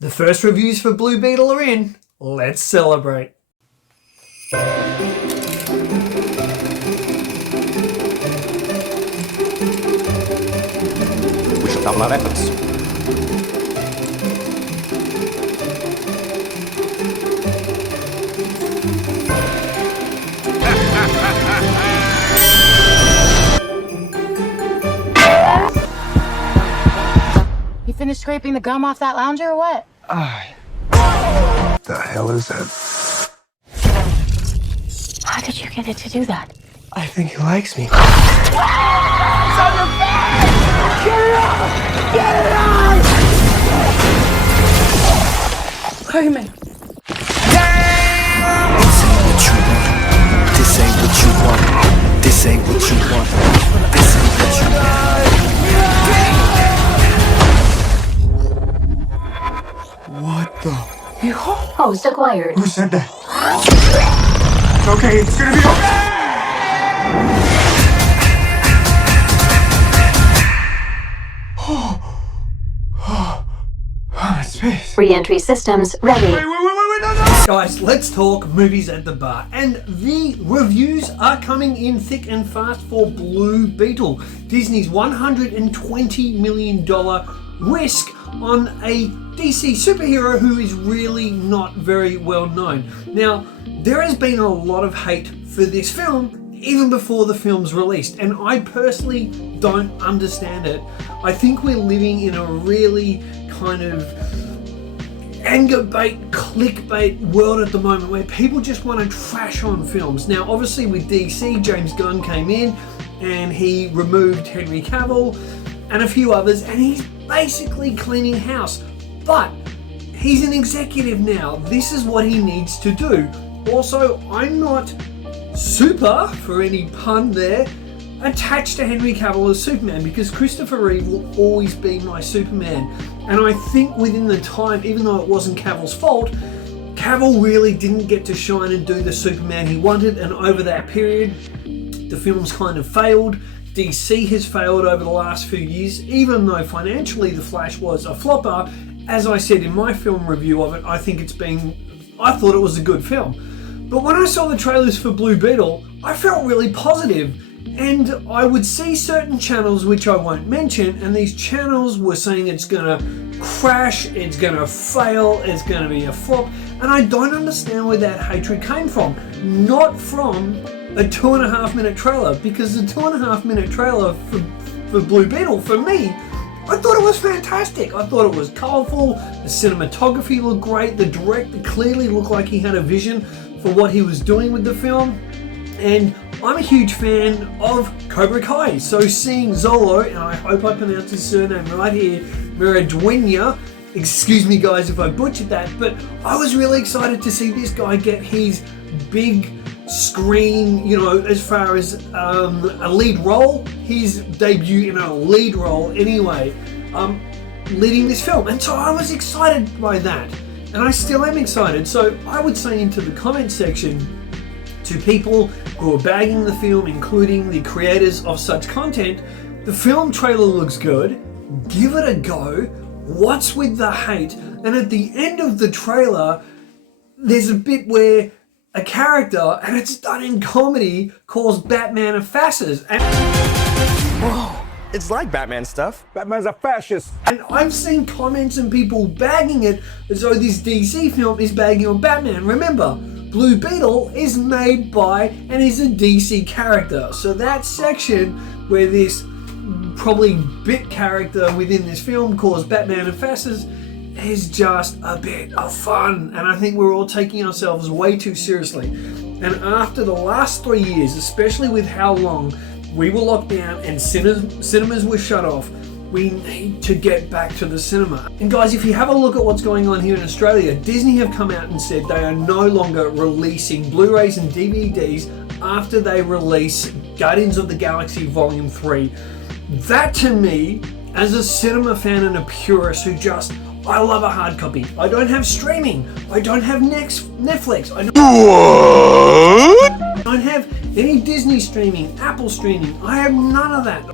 The first reviews for Blue Beetle are in. Let's celebrate. We shall double our efforts. You finished scraping the gum off that lounger or what? The hell is that? How did you get it to do that? I think he likes me. Hug me. This ain't what you want. This ain't what you want. This ain't what you want. What the? Host acquired. Who said that? It's okay. It's gonna be okay. Space. Re-entry systems ready. Wait, no. Guys, let's talk movies at the bar. And the reviews are coming in thick and fast for Blue Beetle, Disney's $120 million risk on a DC superhero who is really not very well known. Now, there has been a lot of hate for this film even before the film's released, and I personally don't understand it. I think we're living in a really kind of anger bait, clickbait world at the moment where people just want to trash on films. Now, obviously with DC, James Gunn came in and he removed Henry Cavill and a few others, and he's basically cleaning house. But he's an executive now. This is what he needs to do. Also, I'm not super, for any pun there, attached to Henry Cavill as Superman, because Christopher Reeve will always be my Superman. And I think within the time, even though it wasn't Cavill's fault, Cavill really didn't get to shine and do the Superman he wanted, and over that period, the film's kind of failed. DC has failed over the last few years, even though financially The Flash was a flopper. As I said in my film review of it, I thought it was a good film. But when I saw the trailers for Blue Beetle, I felt really positive. And I would see certain channels, which I won't mention, and these channels were saying it's gonna crash, it's gonna fail, it's gonna be a flop. And I don't understand where that hatred came from. Not from a 2.5 minute trailer, because the 2.5 minute trailer for Blue Beetle, for me, I thought it was fantastic. I thought it was colourful, the cinematography looked great, the director clearly looked like he had a vision for what he was doing with the film. And I'm a huge fan of Cobra Kai, so seeing Zolo, and I hope I pronounced his surname right here, Miradwenya, excuse me guys if I butchered that, but I was really excited to see this guy get his big screen, as far as a lead role, his debut in a lead role anyway, leading this film. And so I was excited by that, and I still am excited. So I would say into the comment section, to people who are bagging the film, including the creators of such content, the film trailer looks good, give it a go, what's with the hate? And at the end of the trailer, there's a bit where a character, and it's done in comedy, calls Batman a fascist. And Whoa, it's like Batman stuff. Batman's a fascist. And I've seen comments and people bagging it as though this DC film is bagging on Batman. Remember, Blue Beetle is made by and is a DC character. So that section where this probably bit character within this film calls Batman a fascist is just a bit of fun. And I think we're all taking ourselves way too seriously. And after the last 3 years, especially with how long we were locked down and cinemas were shut off, we need to get back to the cinema. And guys, if you have a look at what's going on here in Australia, Disney have come out and said they are no longer releasing Blu-rays and DVDs after they release Guardians of the Galaxy Volume 3. That to me, as a cinema fan and a purist who I love a hard copy. I don't have streaming. I don't have Netflix. I don't have any Disney streaming, Apple streaming. I have none of that.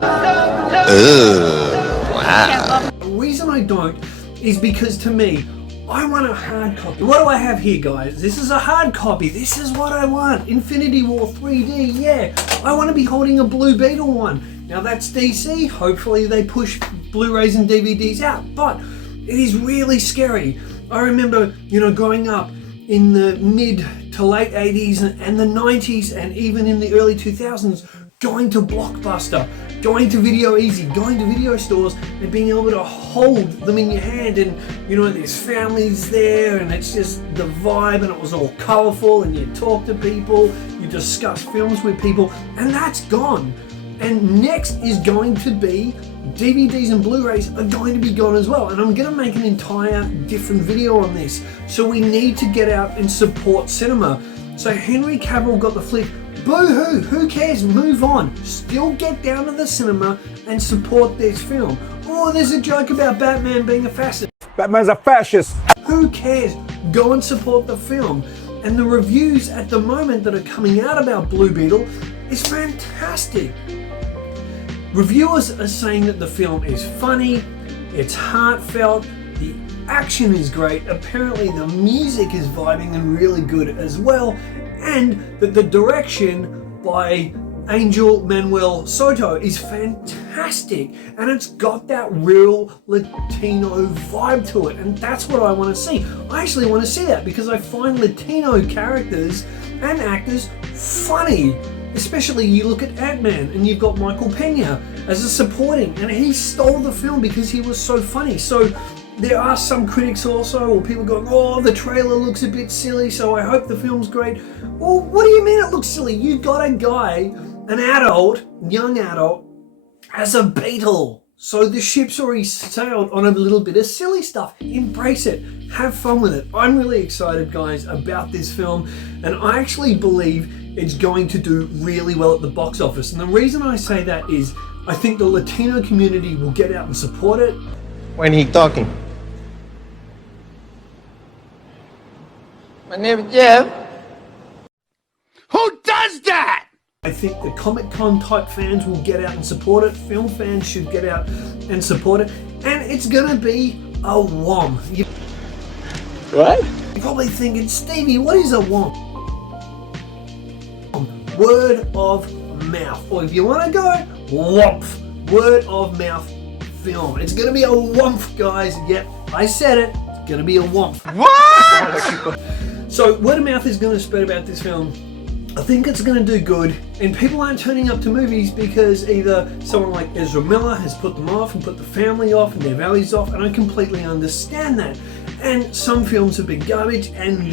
Wow. The reason I don't is because to me, I want a hard copy. What do I have here, guys? This is a hard copy. This is what I want. Infinity War 3D, yeah. I want to be holding a Blue Beetle one. Now that's DC. Hopefully they push Blu-rays and DVDs out, but it is really scary. I remember, growing up in the mid to late 80s and the 90s and even in the early 2000s, going to Blockbuster, going to Video Easy, going to video stores and being able to hold them in your hand, and there's families there and it's just the vibe, and it was all colourful, and you talk to people, you discuss films with people, and that's gone. And next is going to be DVDs and Blu-rays are going to be gone as well, and I'm going to make an entire different video on this. So we need to get out and support cinema. So Henry Cavill got the flick. Boo-hoo, who cares? Move on. Still get down to the cinema and support this film. Oh, there's a joke about Batman being a fascist. Batman's a fascist. Who cares? Go and support the film. And the reviews at the moment that are coming out about Blue Beetle is fantastic. Reviewers are saying that the film is funny, it's heartfelt, the action is great, apparently the music is vibing and really good as well, and that the direction by Angel Manuel Soto is fantastic, and it's got that real Latino vibe to it, and that's what I want to see. I actually want to see that because I find Latino characters and actors funny. Especially you look at Ant-Man and you've got Michael Pena as a supporting, and he stole the film because he was so funny. So there are some critics also, or people going, oh, the trailer looks a bit silly, so I hope the film's great. Well, what do you mean it looks silly? You've got a guy, an adult, young adult, as a beetle. So the ship's already sailed on a little bit of silly stuff. Embrace it. Have fun with it. I'm really excited, guys, about this film, and I actually believe it's going to do really well at the box office. And the reason I say that is I think the Latino community will get out and support it. When he talking? My name is Jeff. Who does that? I think the Comic-Con type fans will get out and support it. Film fans should get out and support it. And it's gonna be a whom. What? You're probably thinking, Stevie, what is a whom? Word of mouth. Or if you want to go, whomp. Word of mouth film. It's going to be a whomp, guys. Yep, I said it. It's going to be a whomp. What? So word of mouth is going to spread about this film. I think it's going to do good, and people aren't turning up to movies because either someone like Ezra Miller has put them off and put the family off and their values off, and I completely understand that. And some films have been garbage, and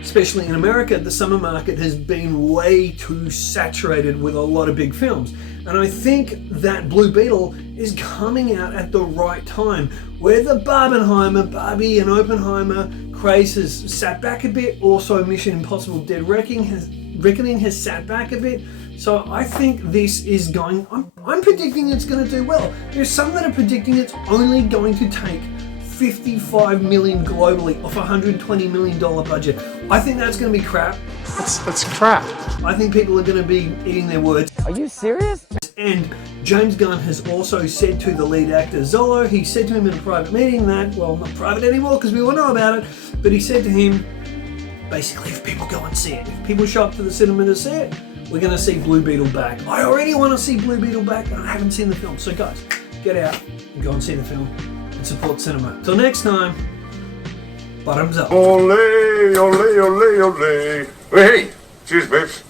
especially in America, the summer market has been way too saturated with a lot of big films. And I think that Blue Beetle is coming out at the right time, where the Barbie and Oppenheimer craze has sat back a bit. Also, Mission Impossible Dead Reckoning has sat back a bit. So I think this is going, I'm predicting it's going to do well. There's some that are predicting it's only going to take $55 million globally off a $120 million budget. I think that's going to be crap. That's crap. I think people are going to be eating their words. Are you serious? And James Gunn has also said to the lead actor Zolo, he said to him in a private meeting that, well, not private anymore because we all know about it, but he said to him, basically, if people go and see it, if people show up to the cinema to see it, we're going to see Blue Beetle back. I already want to see Blue Beetle back, and I haven't seen the film. So guys, get out and go and see the film and support cinema. Till next time, bottoms up. Ole, ole, ole, ole. Hey, cheers, babes.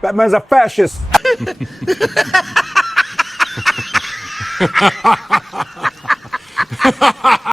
Batman's a fascist.